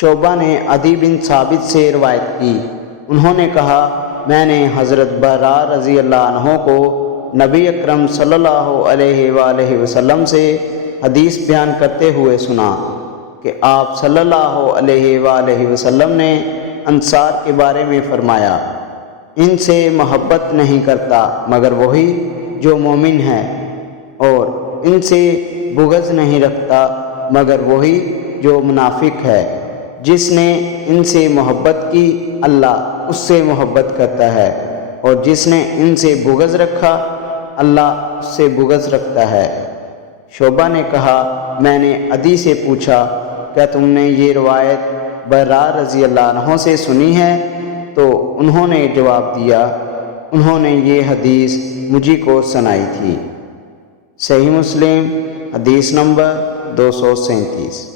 شعبہ نے عدی بن ثابت سے روایت کی، انہوں نے کہا میں نے حضرت برا رضی اللہ عنہ کو نبی اکرم صلی اللہ علیہ وآلہ وسلم سے حدیث بیان کرتے ہوئے سنا کہ آپ صلی اللہ علیہ وآلہ وسلم نے انصار کے بارے میں فرمایا، ان سے محبت نہیں کرتا مگر وہی جو مومن ہے، اور ان سے بغض نہیں رکھتا مگر وہی جو منافق ہے۔ جس نے ان سے محبت کی اللہ اس سے محبت کرتا ہے، اور جس نے ان سے بغض رکھا اللہ اس سے بغض رکھتا ہے۔ شعبہ نے کہا میں نے عدی سے پوچھا کیا تم نے یہ روایت برا رضی اللہ عنہ سے سنی ہے؟ تو انہوں نے جواب دیا انہوں نے یہ حدیث مجھی کو سنائی تھی۔ صحیح مسلم حدیث نمبر 237۔